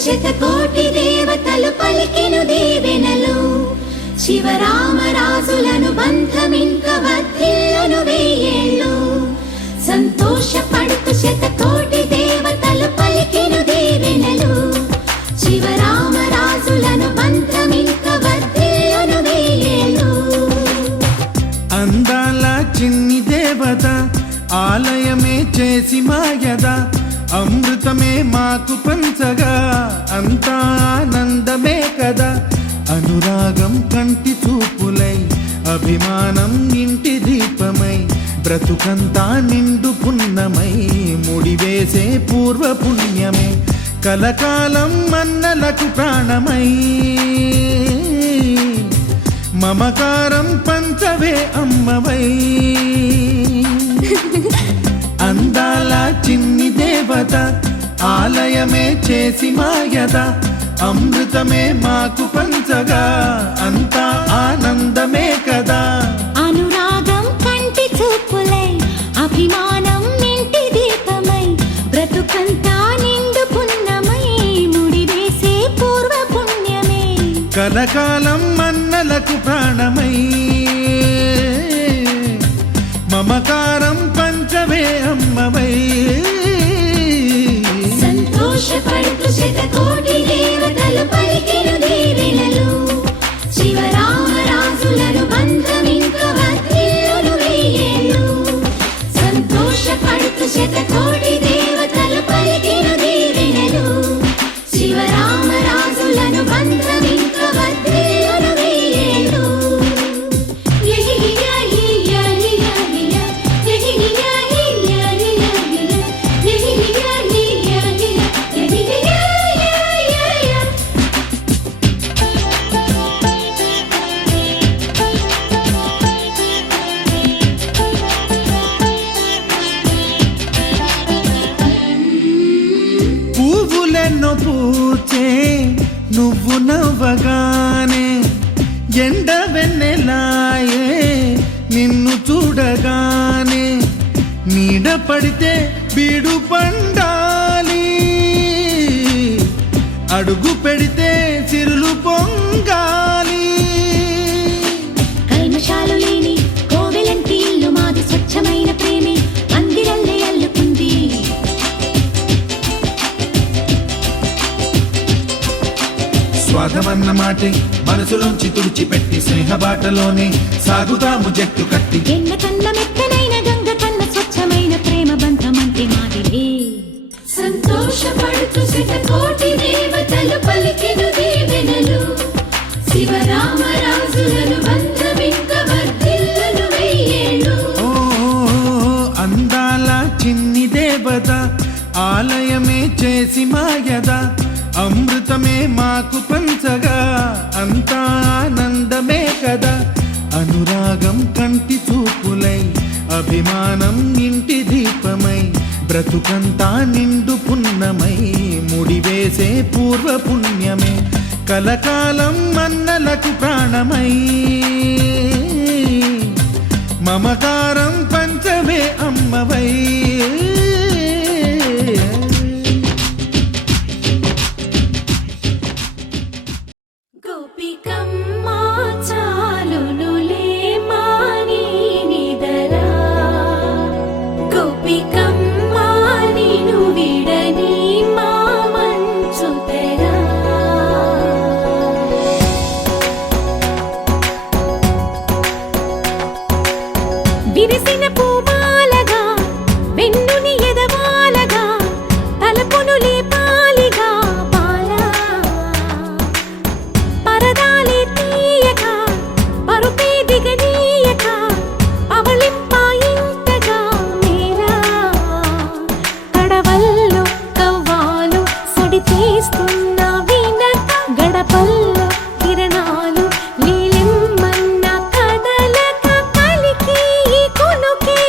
శతకోటి దేవతలు పలికెను దీవెనలు శివరామరాజులను బంధమింక వర్ధిల్లును వెయ్యేళ్ళు సంతోషపడుతూ శతకోటి దేవతలు పలికెను దీవెనలు శివరామరాజులను బంధమింక వర్ధిల్లును వెయ్యేళ్ళు అందాల చిన్ని దేవత ఆలయమే చేసి మాయద అమృతమే మాకు పంచగా అంతా ఆనందమే కదా అనురాగం కంటి చూపులై అభిమానం ఇంటి దీపమై బ్రతుకంతా నిండు పున్నమై ముడివేసే పూర్వ పుణ్యమే కలకాలం మన్నలకు ప్రాణమై మమకారం పంచవే అమ్మవై అందాల చిన్ని దేవత ఆలయమే చేసి మాయద అమృతమే మాకు పంచగా అంతా ఆనందమే కదా అనురాగం కంటి చూపులై అభిమానం ఇంటి దీపమై బ్రతుకంతా నిండు పున్నమై ముడివేసే పూర్వ పుణ్యమే కలకాలం మన్నలకు ప్రాణమై మమకారం పంచవే అమ్మవై సంతోషపడుతూ శతకోటి దేవతలు పలికెను దీవెనలు శివరామరాజులను బంధమింక వర్ధిల్లును వెయ్యేళ్ళు సంతోషపడుతూ శతకోటి దేవతలు పలికెను దీవెనలు శివరామరాజులను బంధమింక వర్ధిల్లును వెయ్యేళ్ళు పువ్వులెన్నో పూచే నువ్వు నవ్వగానే ఎండ వెన్నెలాయే నిన్ను చూడగానే నీడ పడితే బీడు పండాలి అడుగు పెడితే చిరులు పొంగాలి కల్మషాలు లేని కోవెలంటి ఇల్లు మాది స్వచ్ఛమైన ప్రేమే అందిరల్లే అల్లుకుంది స్వాగమన్న మాటే మనసులోంచి తుడిచిపెట్టి స్నేహబాటలోనే సాగుతాము జట్టు కట్టి ఎన్న కన్న మెత్తనైన గంగ కన్న స్వచ్ఛమైన ప్రేమ బంధమంటే మాదిలే సంతోషపడుతూ శతకోటి దేవతలు పలికెను దీవెనలు శివరామరాజులను బంధమింక వర్ధిల్లును వెయ్యేళ్ళు అందాల చిన్ని దేవత ఆలయమే చేసి మాయద అమృతమే మాకు పంచగా అంతా ఆనందమే కదా అనురాగం కంటి చూపులై అభిమానం ఇంటి దీపమై బ్రతుకంతా నిండు పున్నమై ముడివేసే పూర్వ పుణ్యమే కలకాలం మన్నలకు ప్రాణమై మమకారం పంచవే అమ్మవై విరిసిన పూమాలగా వెన్నుని ఎదవాలగా తలపును లేపాలిగా బాలా పరదాలే తీయక పరుపే దిగనీయక అవలింపాయింతగా మేరా కడవల్లో కవ్వాలు సడి తీస్తున్న వినక గడపల్లో కిరణాలు నీలిమ్మన్న కదలక కలికి కొనుకే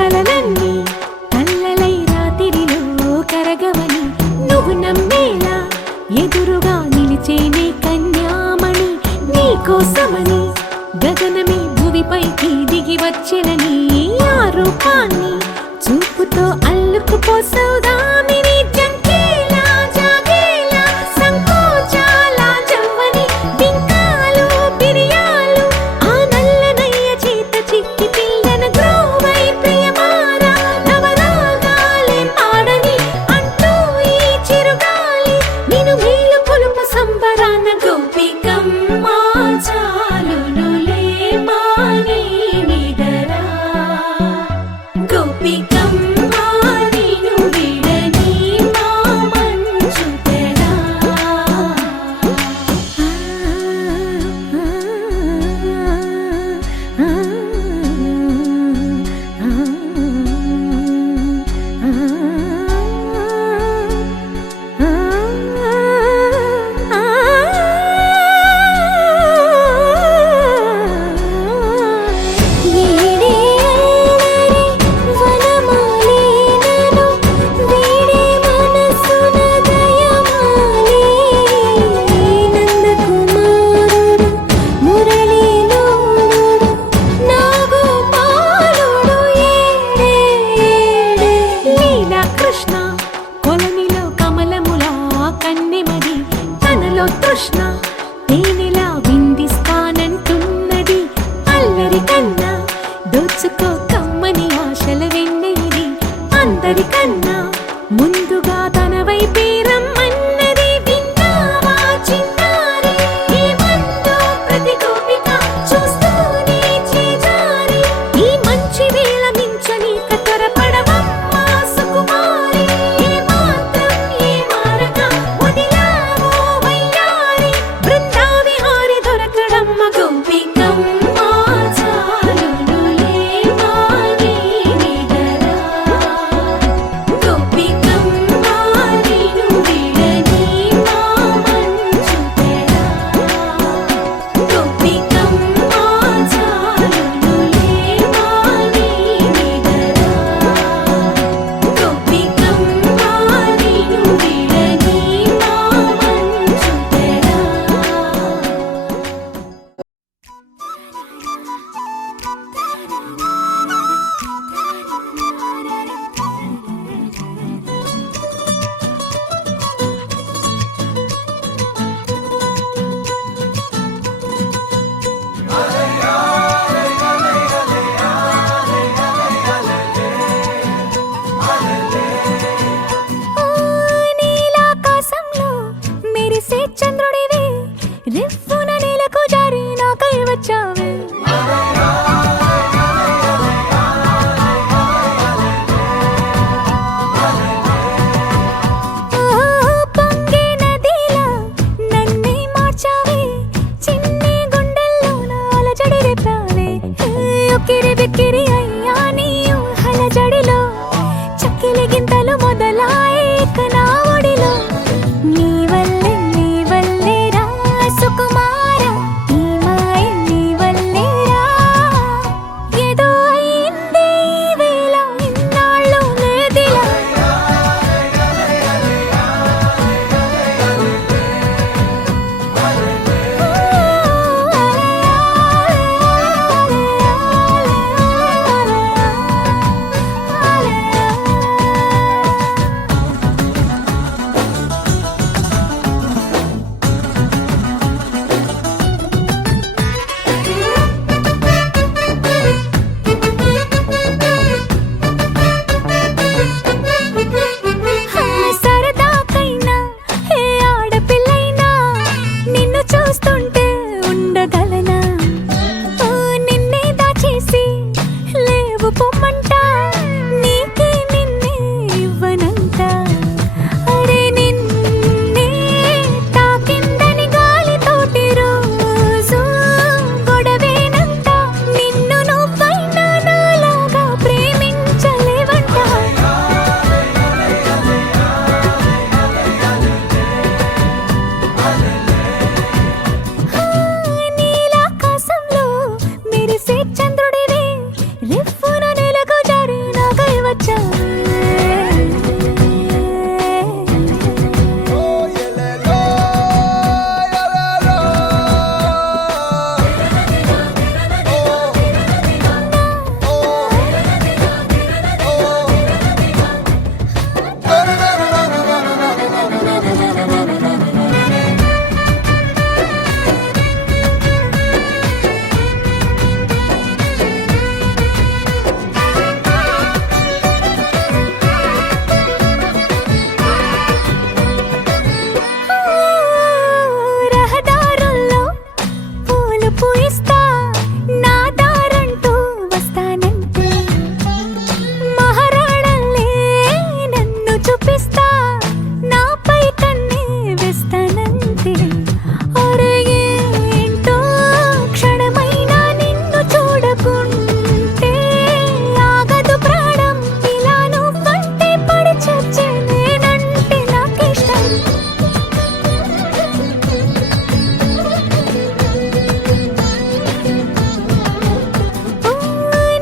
కలలన్నీ కల్లలై రాత్రిలో కరగవని నువ్వు నమ్మేలా ఎదురుగా నిలిచేనే కన్యామణి నీకోసమని గగనమే భువిపైకి దిగి వచ్చినని ఆ రూపాన్ని చూపుతో అల్లుకుపోసౌదామిని జంకేలా జాగేలా సంకోచాల జవ్వని బింకాలు బిరియాలు ఆ నల్లనయ్య చేత చిక్కి పిల్లన గ్రోవై ప్రియమారా నవరాగాలే పాడని అంటూ ఈ చిరుగాలి నిన్ను మేలు కొలుపు సంబరాన గోపికమ్మ చాలునులే మాని నిదరా గోపికమ్మ నిన్ను విడని మా మంచు తెరా కృష్ణ కొలనిలో కమలములా కన్నెమది తనలో తృష్ణ తేనెలా విందిస్తానంటున్నది అల్లరి కన్నా దోచుకో కమ్మని ఆశల వెన్నెయిది అందరికన్నా ముందుగా తన వైపే రమ్మన్నది విన్నావా చిన్నారి ఈ మందో ప్రతి గోపిక చూస్తూనే చేజారి ఈ మంచి వేళ మించని కతరపడవమ్మా సుకుమారి ఏ మాత్రం ఏ మారక వదిలావో వయ్యారి బృందావిహారి దొరకడమ్మ గోపికమ్మ చాలునులే మాని నిదరా గోపికమ్మ నిన్ను విడని మా మంచు తెరా గోపికమ్మ చాలునులే మాని నిదరా గోపికమ్మ నిన్ను విడని మా మంచు తెరా నీలాకాశంలో మెరిసే చంద్రుడివే రివ్వున నేలకు జారి నాకై వచ్చావే పొంగే నదిలా నన్నే మార్చావే చిన్ని గుండెల్లోన అలజడి రేపావే ఉక్కిరి బిక్కిరి అయ్యా నీ ఊహల జడిలో చక్కిలి గింతలు మొదలాయే ఇక నా ఒడిలో నీ వల్లే రా సుకుమార ఈ మాయ నీ వల్లే రా ఏదో అయిందే ఈ వేళ ఇన్నాళ్ళు లేదిలా తీస్తా నా దారంటూ వస్తానంటే మహారాణల్లే నన్ను చూపిస్తా నాపై కన్నే వేస్తానంతే అరే ఏంటో క్షణమైనా నిన్ను చూడకుంటే ఆగదు ప్రాణం ఇలా నువ్వంటే పడి చచ్చే నేనంటే నాకిష్టం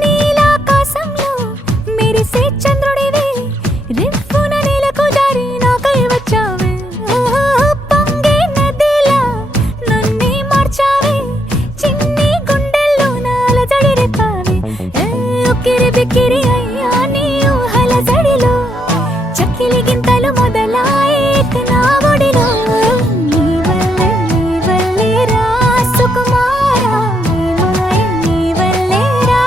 నీలాకాశంలో మెరిసే చంద్రుడివే రివ్వున నేలకు జారి నాకై వచ్చావే పొంగే నదిలా నన్నే మార్చావే చిన్ని గుండెల్లో నాలజడి రేపావే ఉక్కిరి బిక్కిరి అయ్యా నీ ఊహల జడిలో చక్కిలి గింతలు మొదలాయే నా ఒడిలో నీ వల్లే రా సుకుమారా నీ మాయ నీ వల్లే రా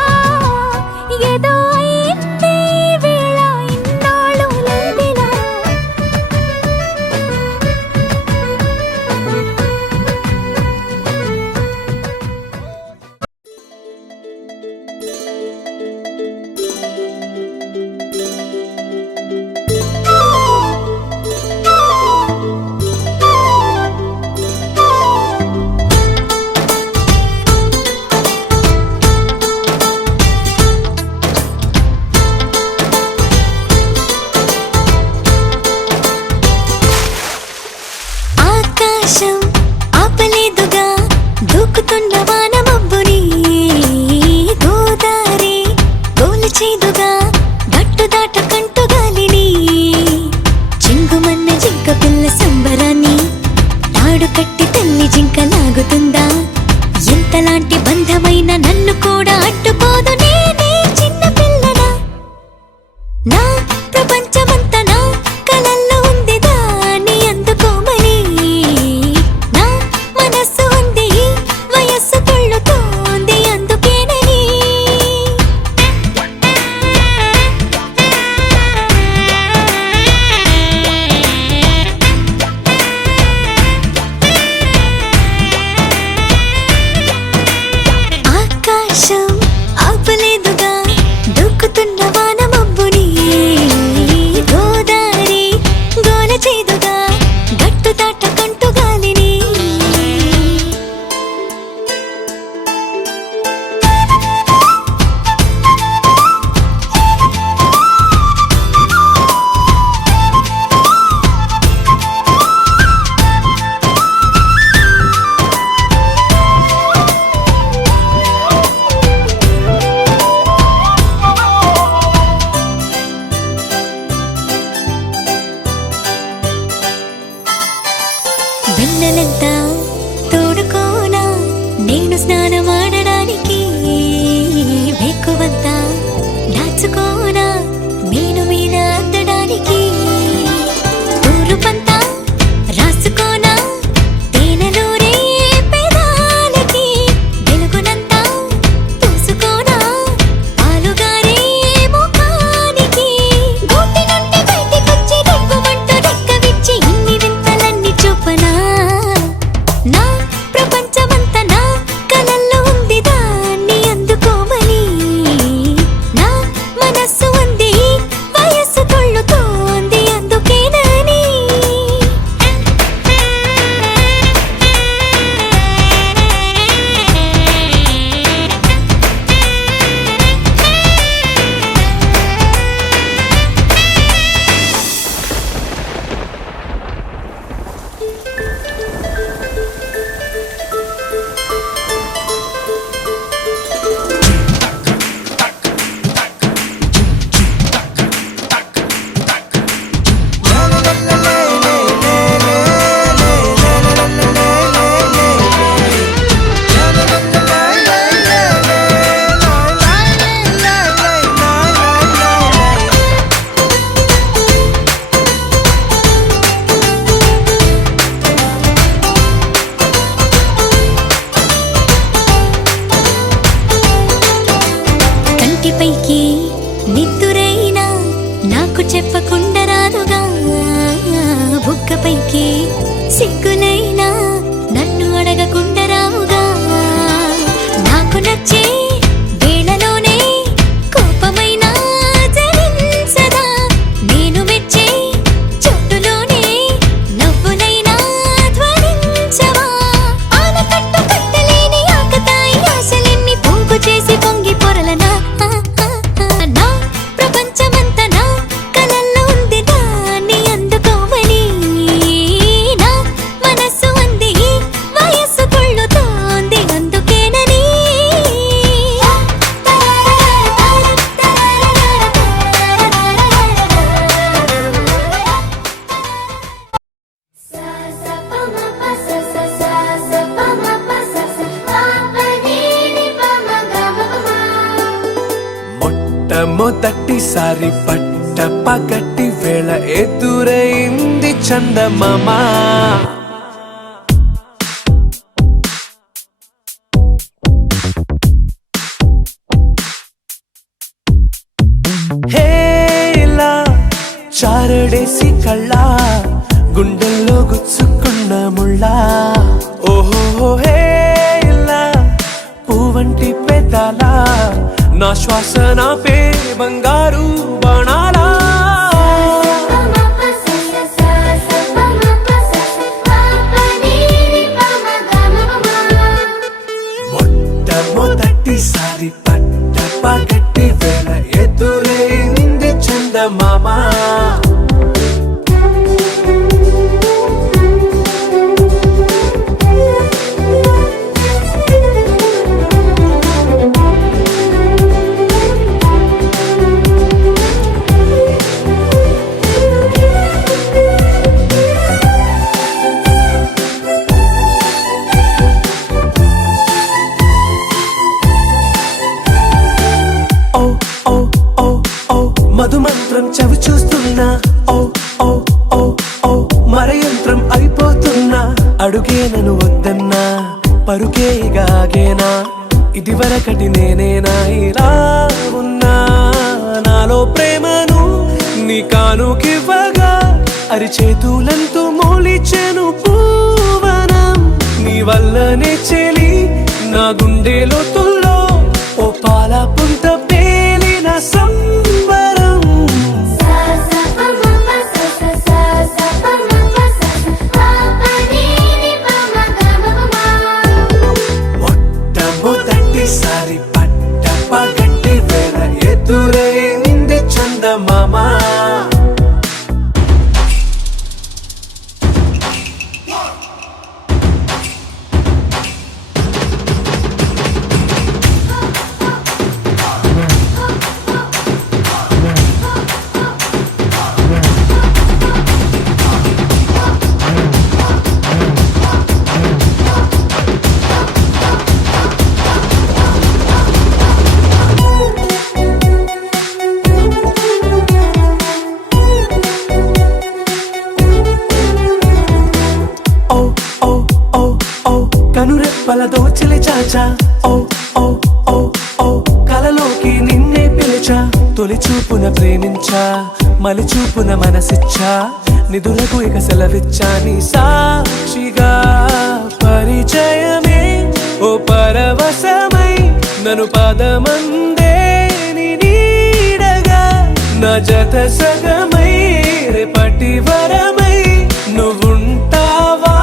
ఏదో అయింది ఈ వేళ ఇన్నాళ్ళు లేదిలా ఆకాశం ఆపలేదుగా దూకుతున్న వాన మబ్బుని గోదారి గోలచేదుగా గట్టు దాటకంటు గాలిని చింగుమన్న జింక పిల్ల సంబరాన్ని తాడు కట్టి తల్లి జింక లాగుతుందా ఎంతలాంటి బంధమైన నన్ను కూడా అడ్డుకోదు నేనే చిన్న పిల్లనా నా ప్రపంచమంతా నా కలల్లో ఉంది దాన్ని అందుకోమని నా మనస్సు ఉంది ఈ వయస్సు తుళ్ళుతోంది అందుకేనని ఆకాశం ఆపలేదుగా దూకుతున్న వాన మబ్బుని గోదారి గోలచేదుగా గట్టు దాటకంటు గాలిని వెన్నెలంతా తోడుకోనా నేను స్నానమాడడానికి వేకువంతా దాచుకోనా మేను మీద అందడానికి తూరుపంతా రాసుకోనా తేనెలూరే పెదాలకి వెలుగునంతా పూసుకోనా పాలుగారే ముఖానికి గూటి నుండి బయటికొచ్చి దిక్కుమంటూ రెక్క విచ్చి ఇన్ని వింతలన్నీ చూపనా నా ప్రపంచమంతా నా కలల్లో ఉంది దాన్ని అందుకోమని నా మనస్సు ఉంది ఈ వయస్సు తుళ్ళుతోంది అందుకేనని కంటిపైకి నిద్దురైనా నాకు చెప్పకుండా రాదుగా బుక్కపైకి సిగ్గులైనా నన్ను అడగకుండా రావుగా మొట్టమొదటిసారి పట్ట పగటి వేళ ఎదురైంది చందమామ హేలా చారడేసి కళ్ళ గుండెల్లో గుచ్చుకున్న ముళ్ళ ఓహో హేలా పూవంటి పెదాల నా శ్వాస నాపే బంగారు బాణాలా మొట్టమొదటిసారి పట్ట పగటి వేళ ఎదురైంది చందమామ మధుమంత్రం చవి చూస్తున్నా ఓ ఓ ఓ ఓ మరయంత్రం అయిపోతున్నా అడుగే నన్ను వద్దన్నా పరుకేగాగేనా ఇది వరకటి నేనేనా ఇలా ఉన్నా నాలో ప్రేమను నీ కానుకివ్వగా అరిచేతులంతో మోలిచెను పూవనం నీ వల్లనే చెలి నా గుండెలో తుల్లో ఓ పాల పుంత పేలిన సంబరం మొట్టమొదటిసారి పట్ట పగటి వేళ ఎదురైంది చందమామ కనురెప్పల దోచిలి చాచా ఓ ఓ ఓ ఓ కలలోకి నిన్నే పిలిచా తొలి చూపున ప్రేమించా మలి చూపున మనసిచ్చా నిధులకు ఇక సెలవిచ్చా నీ సాక్షిగా పరిచయమే ఓ పరవశమై నన్ను పదమందే నీ నీడగా నా జత సగమై రేపటి వరమై నువ్వుంటావా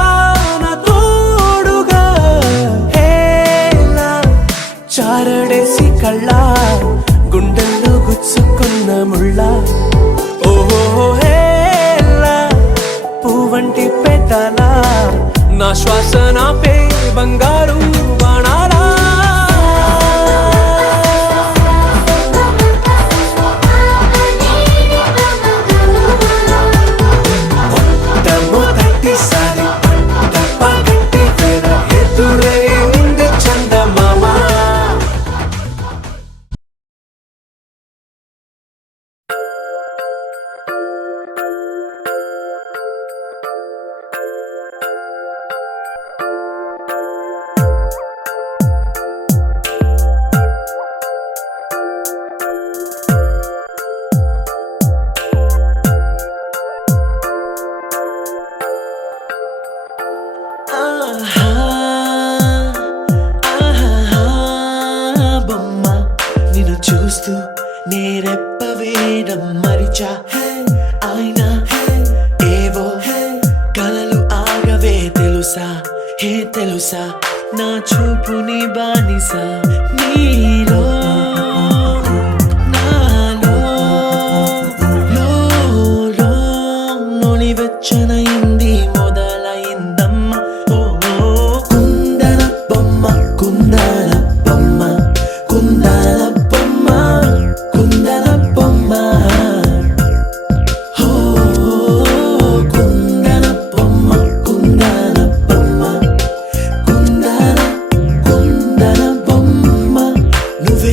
చారడేసి కళ్ళ గుండెల్లో గుచ్చుకున్న ముళ్ళ ఓహో హేలా పూవంటి పెదాల నా శ్వాస నాపే బంగారు బాణాలా మొట్టమొదటిసారి పట్ట పగటి వేళ ఎదురైంది చందమామ బొమ్మ నిన్ను చూస్తూ నేరెప్ప వేయడం మరిచా ఆయన ఏవో కలలు ఆగవే తెలుసా హే తెలుసా నా చూపుని బానిసా నీలో నాలో లో నొలివెచ్చనైంది మొదలైందమ్మ ఓ కుందన బొమ్మ కుందన బొమ్మ కుందన బొమ్మ కుందన బొమ్మ ఓ కుందన బొమ్మ కుందన బొమ్మ కుందన కుందన బొమ్మ నువ్వే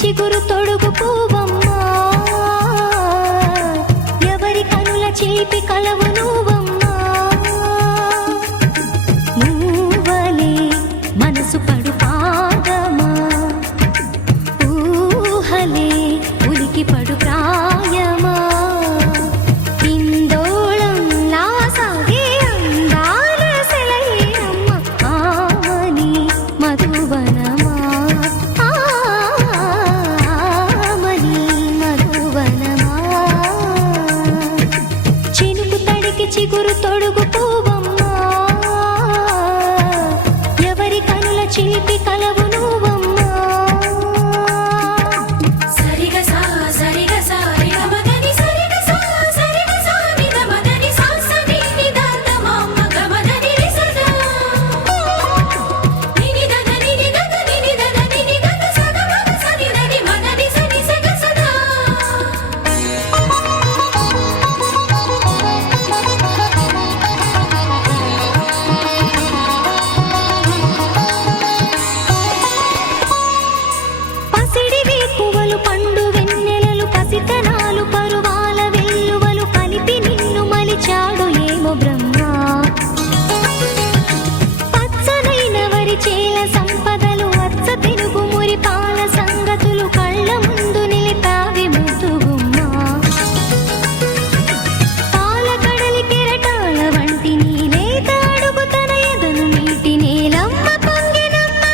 చిగురు తొడుగు పువ్వమ్మా ఎవరి కనుల చిలిపి కలవు నువ్వమ్మా నువ్వలే మనసు పడు పాదమా ఊహలే ఉలికి పడు ప్రాయమా ఇందోళంలా సాగే అందాల సెలయేరమ్మ ఆమని మధువనమా ఆమని మధువనమా చినుకు తడికి చిగురు తొడుగు పువ్వమ్మా ఎవరి కనుల చిలిపి కలవు నువ్వమ్మా సరిగసా సరిగసా రిగమదని సరిగసా సరిగసా నిదమదని సాసని నిదాతమమ్మ గమదని రిసదా నినిదద నినిదద నినిదద నినిదద సదమగ సనిదని మదని సని సగసదా పసిడివి పువ్వులు పండు వెన్నెలలు పసితనాలు పరువాల వెల్లువలు కలిపి నిన్ను మలిచాడు ఏమో బ్రహ్మ పచ్చనైన వరి చేల సంపదలు అచ్చ తెలుగు మురిపాల సంగతులు కళ్ళ ముందు నిలిపావి ముద్దుగుమ్మ పాల కడలి కెరటాల వంటి నీలేత అడుగు తన ఎదను నీటి నేలమ్మ పొంగినమ్మ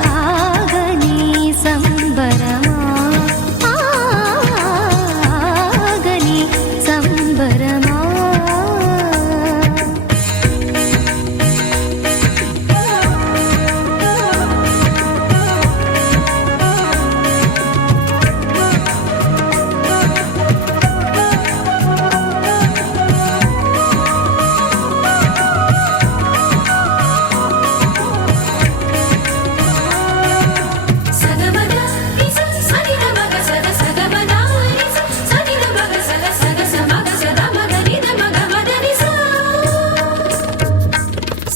ఆగని సంబరమా ఆగని సంబరమా సగమద రిస సనిదమగ సద సగమద రిస సనిదమగ సద సగ సమగ సదమగ నిదమగ మదని సా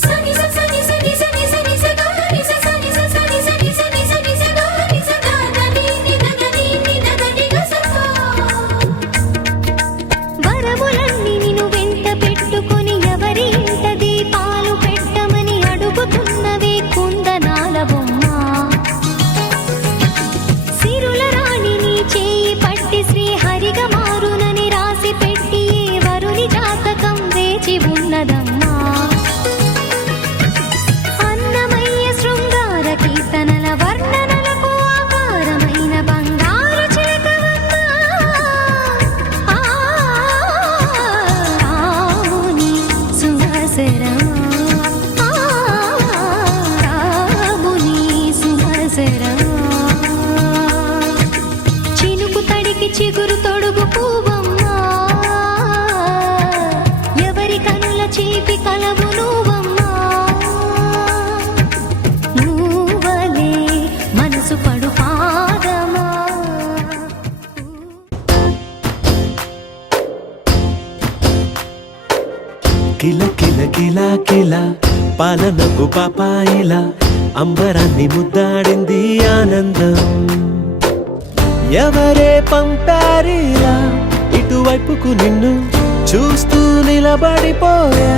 సని స సని సని సని సని స గ ని స సని స సని సని సని సని స గ ని స ద ద ని ని ద ద ని ని ద ద ని గ స వరములన్నీ నిన్ను వెంట పెట్టుకొని ఎవరి ఇంట దీపాలు పెట్టమని అడుగుతున్నవే కుందనాల బొమ్మ సిరుల రాణి నీ చేయి పట్టి శ్రీహరిగా మారునని రాసి పెట్టి ఏ వరుని జాతకం వేచి ఉన్నదమ్మా అన్నమయ్య శృంగార కీర్తనల వర్ణనలకు ఆకారమైన బంగారు చిలకవమ్మ రాముని సుమసరమా రాముని సుమసరమా చినుకు తడికి చిగురు తొడుగు పువ్వమ్మా ఎవరి కనుల చిలిపి కలవు నువ్వమ్మా నువ్వలే మనసు పడు పాదమా కిల కిల కిల కిల పాలనకు పాపాయిలా అంబరాన్ని ముద్దాడింది ఆనందం ఎవరే పంపారిలా ఇటువైపుకు నిన్ను చూస్తూ నిలబడిపోయా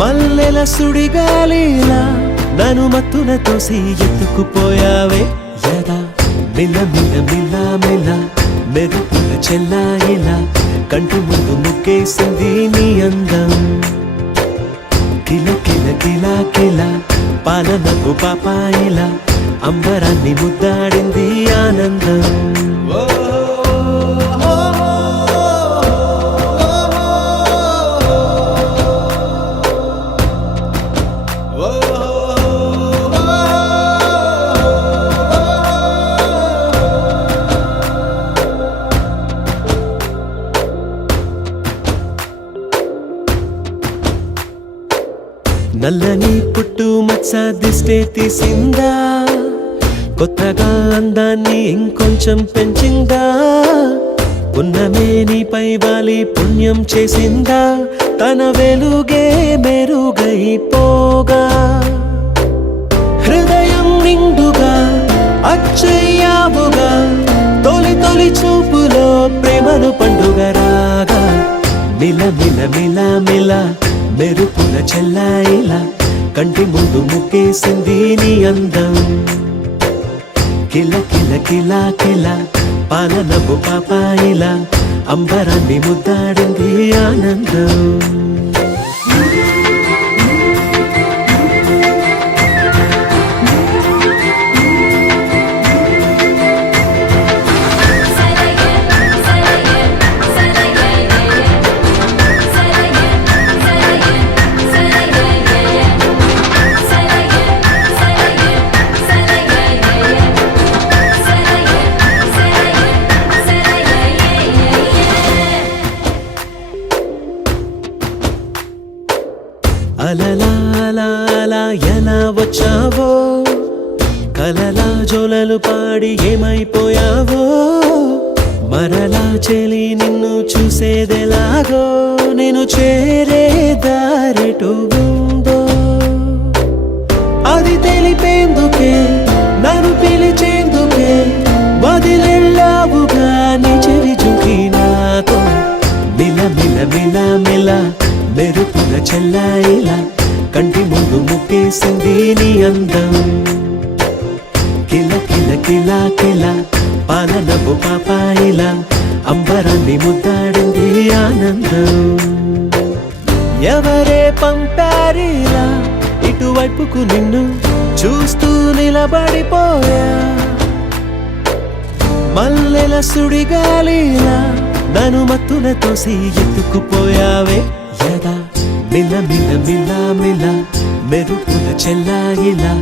మల్లెల సుడిగాలిలా నన్ను మత్తున తోసి ఎత్తుకుపోయావే యదా మిల్ల మిల్ల మిల్ల మిల్ల మెరుపుల చెల్లాయిలా కంటి ముందు ముక్కేసింది నీ అందం కిల కిల కిల కిల పాలనకు పాపాయిలా అంబరాన్ని ముద్దాడింది ఆనందం నల్లని పుట్టు మచ్చ దిష్టే తీసిందా కొత్తగా అందాన్ని ఇంకొంచెం పెంచిందా ఉన్నమే నీపై వాలి పుణ్యం చేసిందా తన వెలుగే మెరుగైపోగా అచ్చయ్యావుగా తొలి తొలి చూపులో ప్రేమను పండుగ రాగా మిల మిల మిల మిల మెరుపుల చెల్లాయిలా కంటి ముందు ముక్కేసింది నీ అందం కిల కిల కిల కిల పాలనపు పాపాయిలా అంబరాన్ని ముద్దాడింది ఆనందం అలలా అలా అలా ఎలా వచ్చావో కలలా జోలలు పాడి ఏమైపోయావో మరలా చెలి నిన్ను చూసేదెలాగో నేను చేరే దారెటు ఉందో అది తెలిపేందుకే నన్ను పిలిచేందుకే వదిలెళ్ళావుగా నీ చెవి జుకి నాతో మిల మిల మిల మిల మెరుపుల చెల్లాయిలా కంటి ముందు ముక్కేసింది నీ అందం కిల కిల కిల కిల పాలనపు పాపాయిలా అంబరాన్ని ముద్దాడింది ఆనందం ఎవరే పంపారిలా ఇటువైపుకు నిన్ను చూస్తూ నిలబడిపోయా మల్లెల సుడిగాలిలా నన్ను మత్తున తోసి ఎత్తుకుపోయావే యదా మిల మిల మిల మిల మెరుపుల చెల్లాయిలా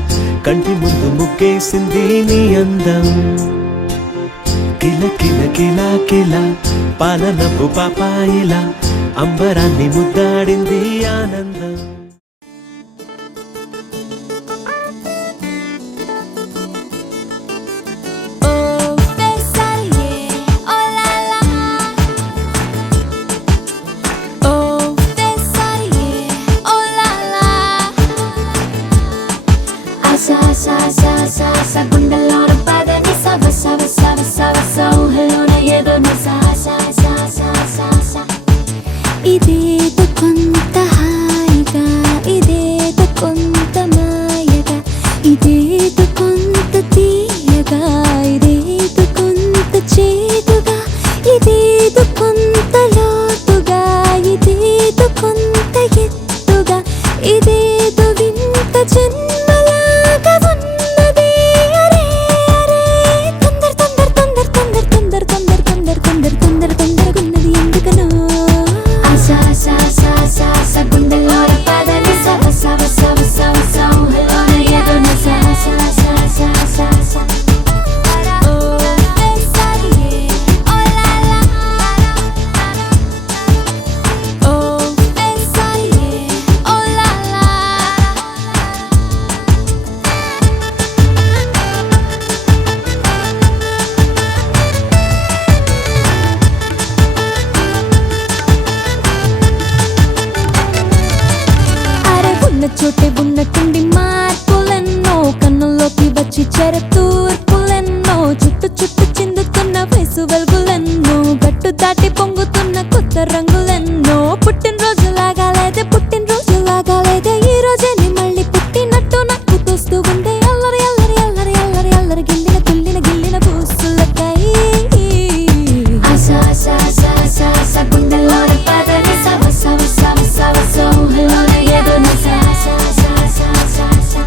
కంటి ముందు ముక్కేసింది నీ అందం కిల కిల కిల కిల పాలనపు పాపాయిలా అంబరాన్ని ముద్దాడింది ఆనందం Sa గుండెల్లోన పదని సవ సవ సవ సవ సౌహలోన ఏదో సా సా సా సా సా సా ఇదేదో కొంత హాయిగా ఇదేదో కొంత మాయగా ఇదేదో కొంత తీయగా ఇదేదో కొంత చేదుగా ఇదేదో కొంత లోతుగా ఇదేదో కొంత ఎత్తుగా ఇదేదో వింత జన్మలాగా ఉన్నది అరే అరే తొందర తొందర తొందర తొందర తొందర తొందర తొందర తొందర తొందరగున్నది ఎందుకనో ఆసా సా సా సా సా గుండెల్లోన పదని సవ సవ సవ సవ సౌహలోన ఏదో సా సా సా సా సా సా చోటే ఉన్నట్టుండి మార్పులెన్నో కన్నుల్లోకి వచ్చి చెరతూర్పులెన్నో చుట్టు చుట్టు చిందుతున్న వయసు వెలుగులెన్నో గట్టు దాటి పొంగుతున్న కొత్త రంగులెన్నో పుట్టినరోజులాగా లేదే పుట్టినరోజులాగా లేదే ఈ రోజే నీ మళ్ళీ పుట్టినట్టు నాకు తోస్తూ ఉందే అల్లరి అల్లరి అల్లరి అల్లరి అల్లరి గిల్లిన తుల్లిన గిల్లిన పూసులకై ఆసా సా సా సా సా గుండెల్లోన పదని సవ సవ సవ సవ సౌహలోన ఏదో సా సా సా సా సా సా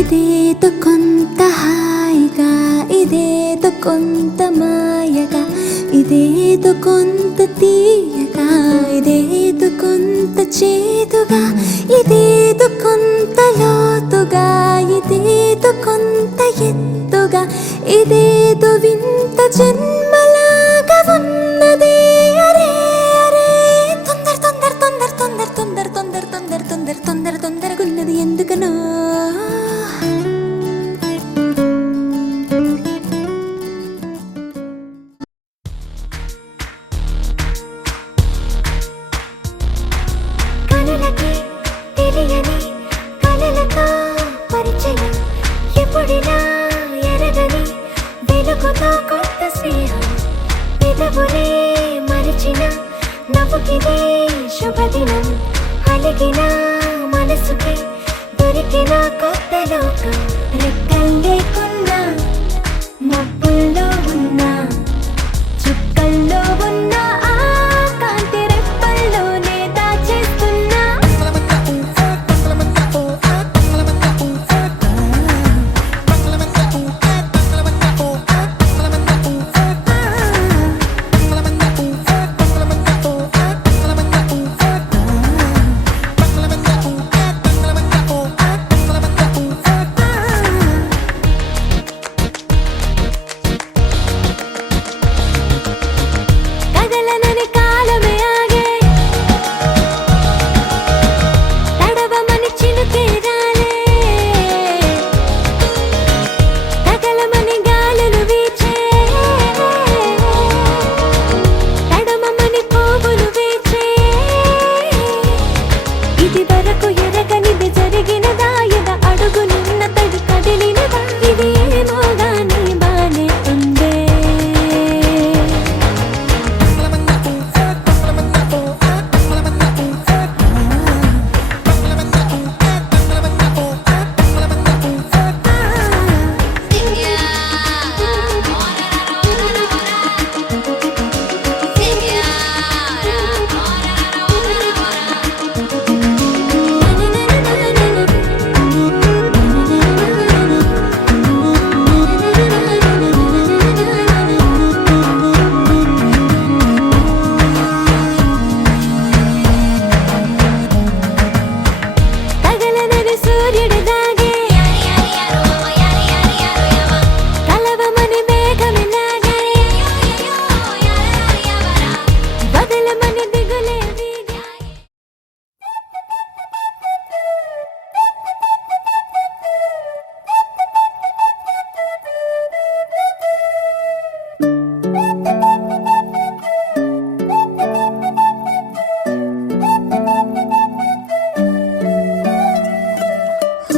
ఇదేదో కొంత హాయిగా, ఇదేదో కొంత మాయగా, ఇదేదో కొంత తీయగా, ఇదేదో కొంత చేదుగా, ఇదేదో కొంత లోతుగా, ఇదేదో కొంత ఎత్తుగా, ఇదేదో వింత జన్మలాగా ఉన్నది. అరే అరే తొందర తొందర తొందర తొందర తొందర తొందర తొందర తొందర తొందర తొందరగున్నది ఎందుకనో. కనులకి తెలియని కలలతో పరిచయం, ఎప్పుడిలా ఎరగని వెలుగుతో కొత్త స్నేహం, పెదవులే మరిచిన నవ్వుకిదే శుభదినం, అలిగిన మనసుకి దొరికిన కొత్త లోకం. రెక్కలు లేకున్నా మబ్బుల్లో ఉన్నా, చుక్కల్లో ఉన్న ఆ కాంతి రెప్పల్లోనే దాచేస్తున్నా. కదలనని కాలమే ఆగే, తడవమని చినుకే రాలే, తగలమని గాలులు వీచే, తడమమని పువ్వులు వీచే. ఇది వరకు ఎరగనిది జరిగినదా, ఎద అడుగు నిన్న తడి కదిలినదా, ఇది ఏమో గాని బానే ఉందే. తగలనని సూర్యుడు దాగే, కలవమని మేఘమిలాగే, వదలమని దిగులే వీగే.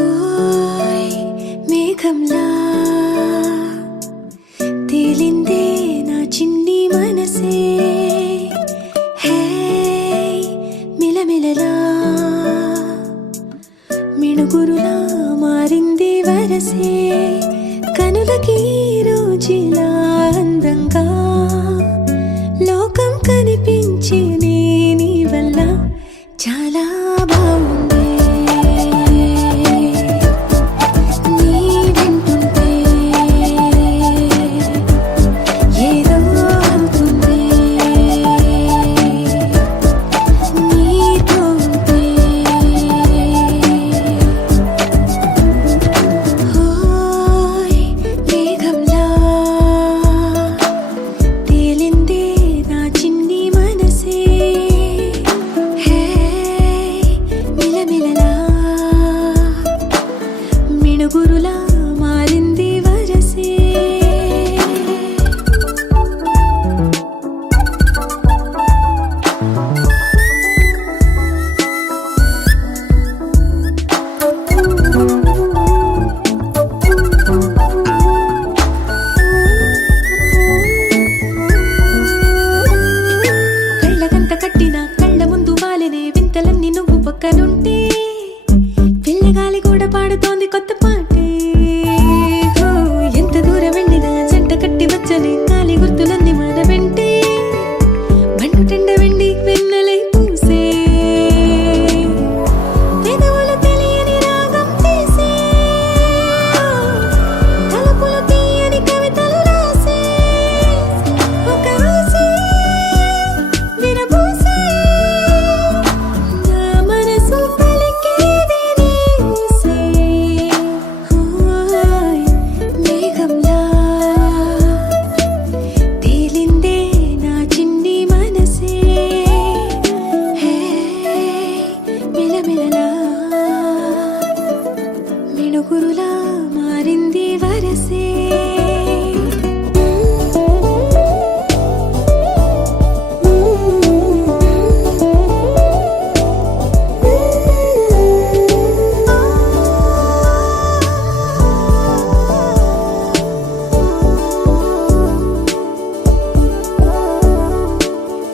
ఓయ్ మేఘంలా తేలిందే నా చిన్ని మనసే, హే మిలమిలలా మిణుగురులా మారింది వరసే. కనులకి రోజులా అందంగా లోకం కనిపించే నీ వల్ల చాలా బాగుంది. నీ వెంటుంటే ఏదో అవుతుంది, నీతో ఉంటే. ఓయ్ మేఘం గురుగురులా మారింది వరసే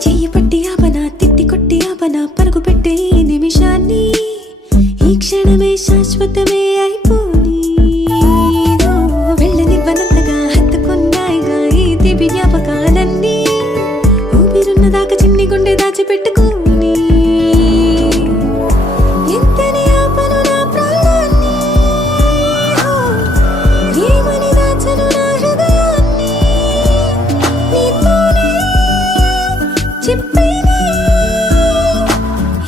చెయ్యి పట్టి ఆపనా తిట్టి కొట్టి ఆపనా పరుగు పెట్టే ఈ నిమిషాన్ని ఈ క్షణమే శాశ్వతమే అయిపోని వెళ్ళనివ్వనంతగా హత్తుకున్నాయిగా ఈ దివి జ్ఞాపకాలన్నీ ఊపిరున్నదాకా చిన్ని గుండె దాచిపెట్టుకోని ఎంతని ఆపను నా ప్రాణాన్ని ఏమని దాచను నా హృదయాన్ని నీతోనే చెప్పేనే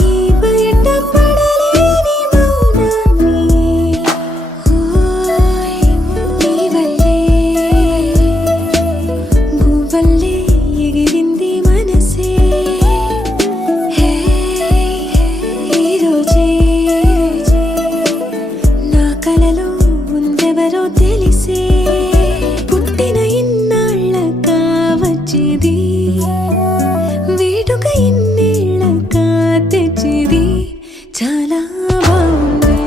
ఈ బయట పడలేని మౌనాన్ని ఓయ్ నీ వల్లే గువ్వల్లే ఎగిరింది మనసే హే ఈ రోజే నా కలలో ఉందెవరో తెలిసే పుట్టిన ఇన్నాళ్ళకా వచ్చేది వేడుక ఇన్నేళ్ళకా తెచ్చేది చాలా బాగుంది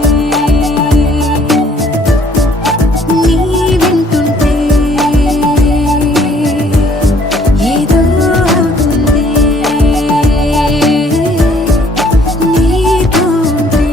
నీ వింటుంటే ఏదో అవుతుంది నీతో ఉంటే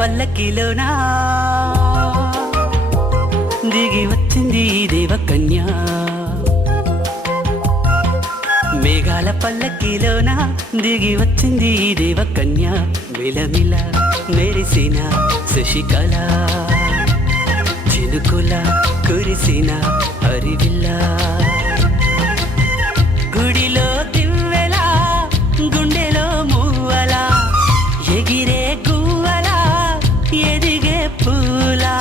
పల్లకిలోనా దిగి వచ్చింది ఈ దేవకన్య మేఘాల పల్లకిలోనా దిగి వచ్చింది ఈ దేవకన్య మిలమిల మెరిసిన శశికళ చినుకుల కురిసిన హరివిల్ల గుడిలో దివ్వెలా గుండెలో మువ్వలా ఎగిరే గువ్వలా ఎదిగే పూలా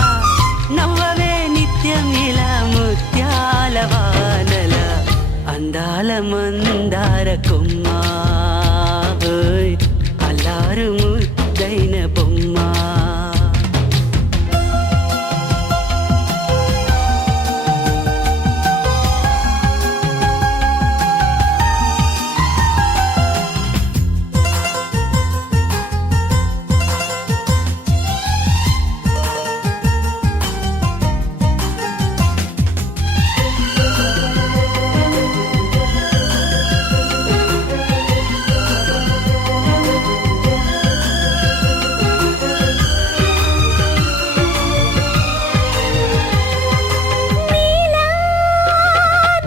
నవ్వవే నిత్యం ఇలా ముత్యాల వానల అందాల మందార కొమ్మ ఓయ్ అల్లారు ముద్దైన బొమ్మ నీలా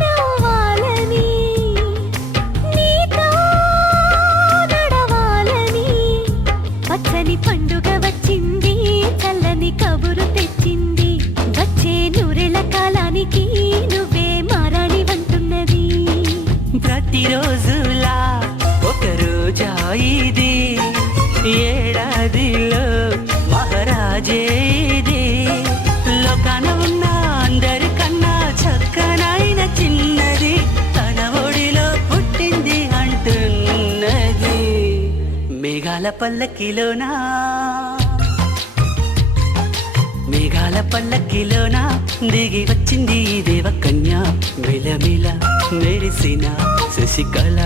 నవ్వాలని నీతో నడవాలని పచ్చని పండుగ వచ్చింది చల్లని కబురు తెచ్చింది వచ్చే నూరెల కాలానికి నువ్వే మారాణి వంటున్నది ప్రతిరోజులా ఒక రోజా ఇది ఏడాదిలో మహారాజే ఇది లోకాన ఉన్న అందరికన్నా చక్కనైన చిన్నది తన ఒడిలో పుట్టింది అంటున్నది మేఘాల పల్లకిలోనా మేఘాల పల్లకిలోనా దిగి వచ్చింది ఈ దేవకన్య మిలమిల మెరిసిన శశికళ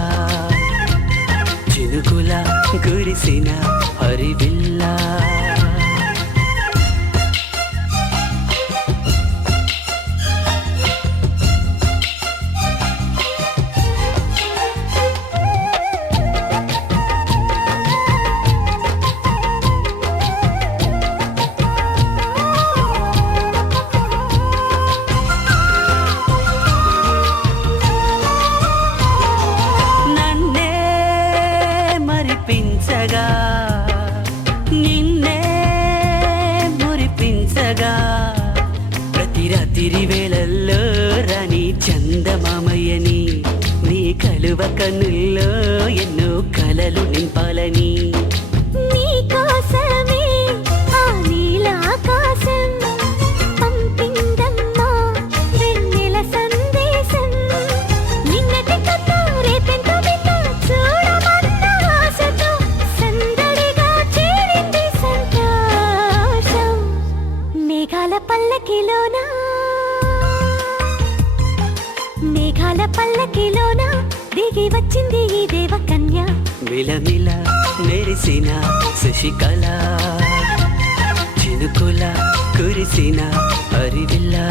చినుకుల కురిసిన హరివిల్లా నన్నే మరిపించగా నిన్నే మురిపించగా ప్రతి రాత్రి వేళల్లో రాణి చందమామయ్యని నీ కలువ కన్నుల్లో ఎన్నో కలలు నింపాలని నీకోసమే ఆ నీలాకాశం పంపిందమ్మా వెన్నెల సందేశం నిన్నటి కథ రేపెంతో వింత చూడమన్న ఆశతో సందడిగా చేరింది సంతోషం మేఘాల పల్లకిలోనా మేఘాల పల్లకిలోనా దిగి వచ్చింది ఈ దేవకన్య మిలమిల మెరిసిన శశికళ చినుకుల కురిసిన హరివిల్లా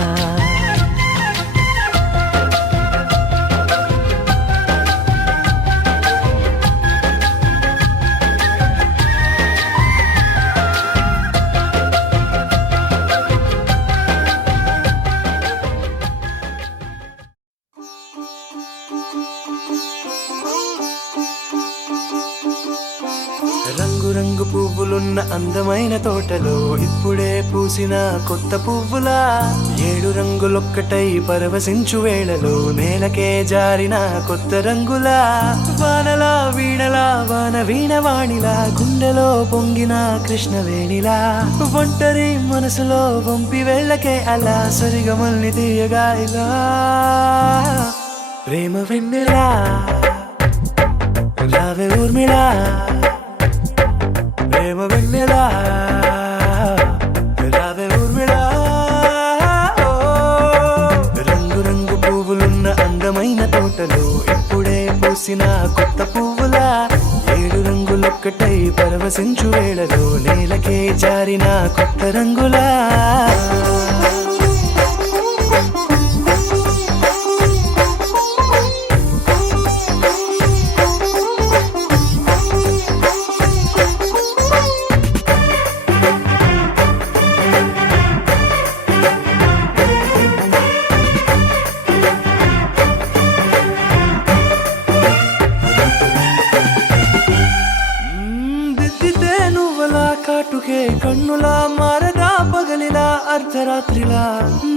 రంగు రంగు పువ్వులున్న అందమైన తోటలో ఇప్పుడే పూసిన కొత్త పువ్వులా 7 రంగులొక్కటై పరవశించు వేళలో నేలకే జారిన కొత్త రంగులా వానలా వీణలా వాన వీణవాణిలా గుండెలో పొంగిన కృష్ణవేణిలా ఒంటరి మనసులో వంపి వెళ్ళకే అలా సరిగమల్ని తీయగా ఇలా ప్రేమ వెన్నెలా రావే ఊర్మిళా ప్రేమ వెన్నెలా రావే ఊర్మిళా రంగు రంగు పువ్వులున్న అందమైన తోటలో ఇప్పుడే పూసిన కొత్త పువ్వులా 7 రంగులొక్కటై పరవశించు వేళలో నేలకే జారిన కొత్త రంగులా అవునులా మారదా పగలిలా అర్ధరాత్రిలా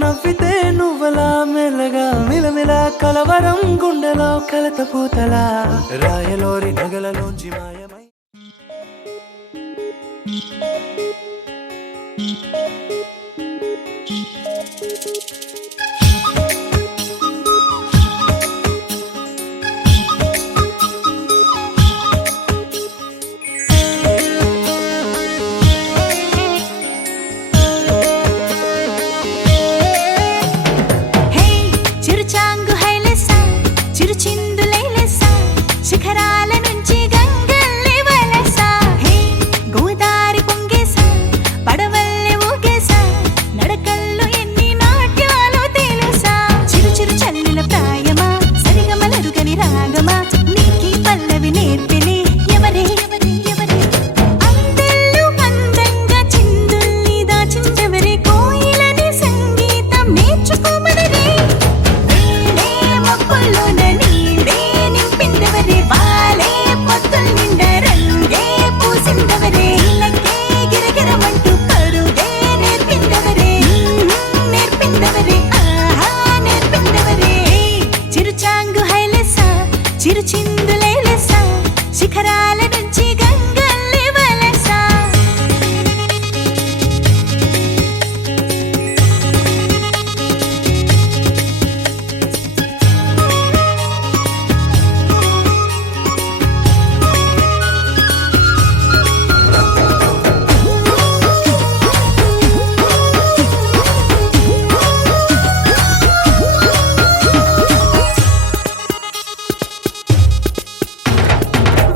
నవ్వితే నువ్వలా మెల్లగా మిలమిలా కలవరం గుండెలో కలత పూతలా రాయలోరి నగలలోంచి మాయమై శిఖరాల నుంచి గంగల్లే వలసా హే గోదారి పొంగేసా పడవల్లే ఊగేసా నడకల్లో ఎన్ని నాట్యాలు తెలుసా చిరు చిరు చల్లిన ప్రాయమా సరిగమలరుగని రాగమా నీకి పల్లవి నేర్పిలే ఎవరే అందెల్లు అందంగా చిందుల్ని దాచించెవరే కోయిలని సంగీతం నేర్చుకోమనరే మబ్బుల్లోన నీడే నింపిందవరే వాలే పొత్తుల నిండా రంగే పూసిందవరే ఇళ్ళకే గిరగిరమంటూ పరుగే నేర్పిందవరే ఆహా నేర్పిందవరే చిరుచాంగు హైలెసా చిరు చిందులేలెసా శిఖరాల నుంచి గంగల్లే వలసా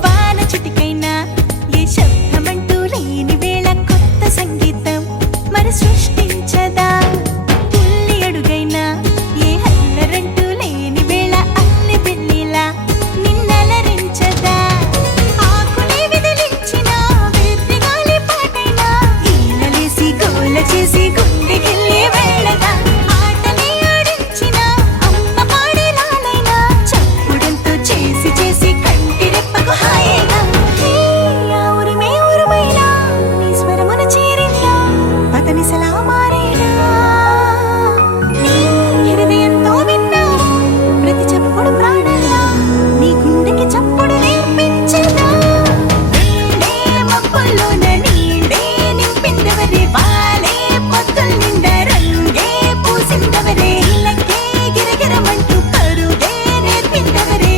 వాన చిటికైనా ఏ శబ్దమంటూ లేని వేళ కొత్త సంగీతం మరి సృష్టించదా పుల్లి అడుగైనా ఏ హల్లరంటూ లేని వేళ అల్లి బిల్లిలా నిన్నలరించదా ఆకులే విదిలించిన వెర్రిగాలి పాటైనా ఈలలేసి గోల చేసి గుండెకెళ్ళి వెళ్ళదా ఆటలే ఆడించిన అమ్మ పాడే లాలైనా చప్పుడంతో చేసి చేసి కంటి రెప్పకు హాయిగా ఆ ఉరిమే ఉరుమైనా నీ స్వరమున చేరిందా పతనిసలా మారేనా నీ హృదయంతో విన్నావా ప్రతి చప్పుడు ప్రాణంలా నీ గుండెకి చప్పుడు నేర్పించదా మబ్బుల్లోన నీడే నింపిందవరే వాలే పొత్తుల నిండా రంగే పూసిందవరే ఇళ్ళకే గిరగిరమంటూ పరుగే నేర్పిందవరే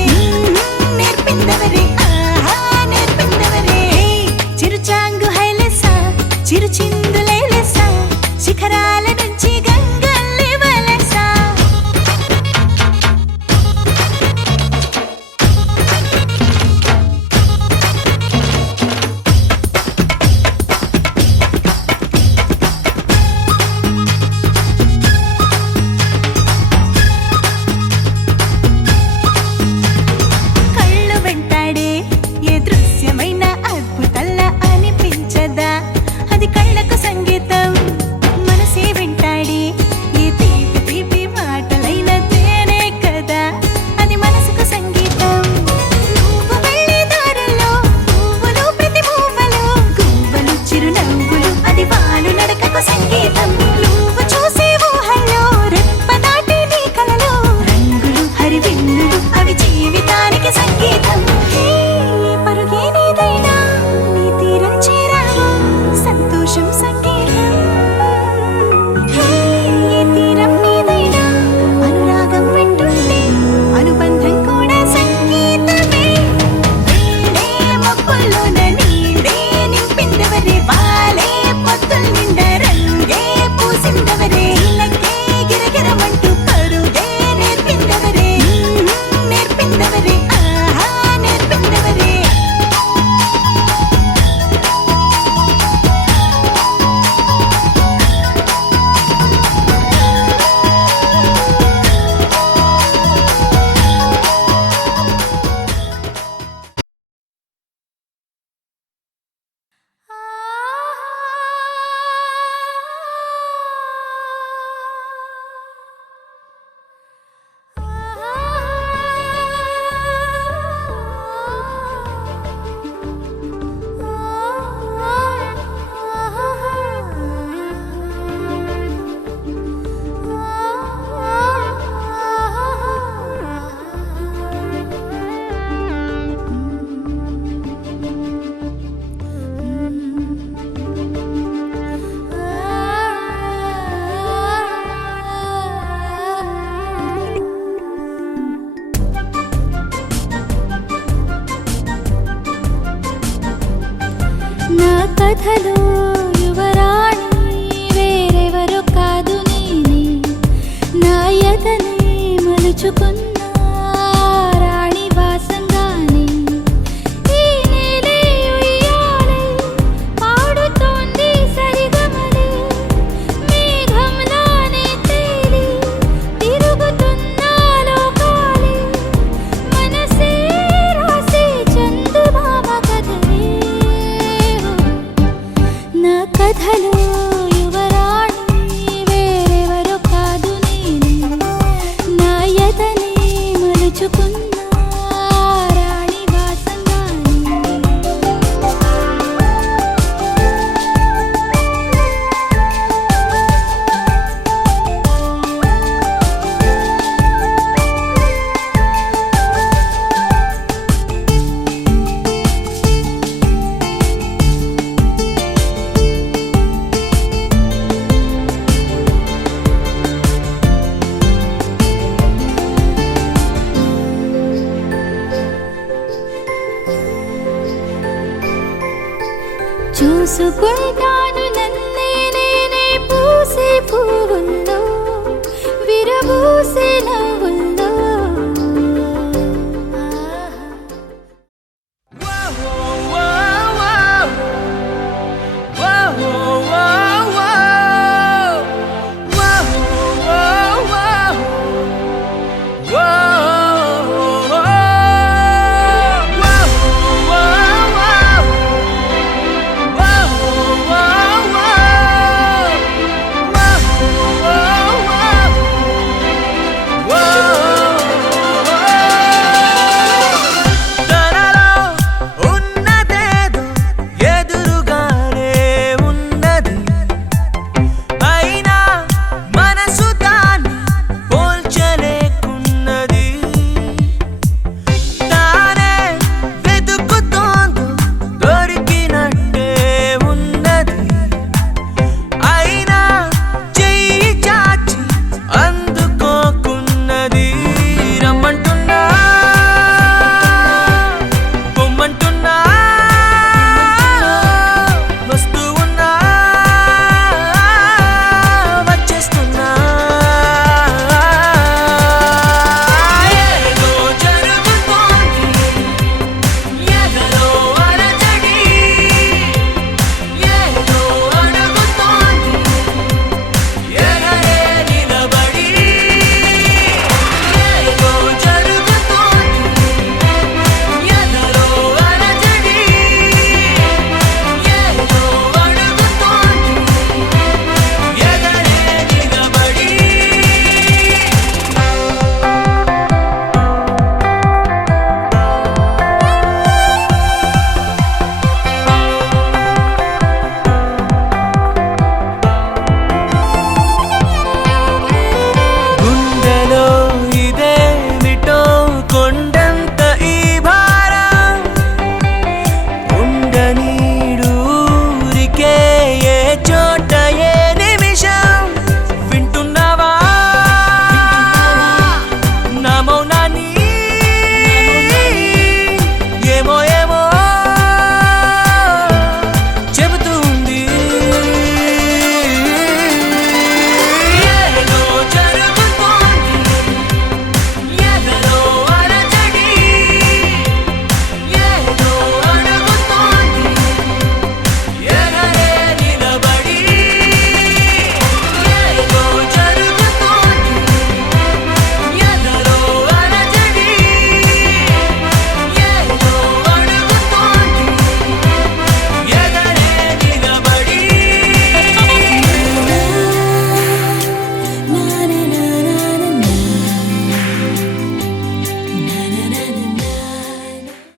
ఆహా నేర్పిందవరే చిరుచాంగు హైలెసా చిరు చిందులేలెసా శిఖరాల నుంచి గంగ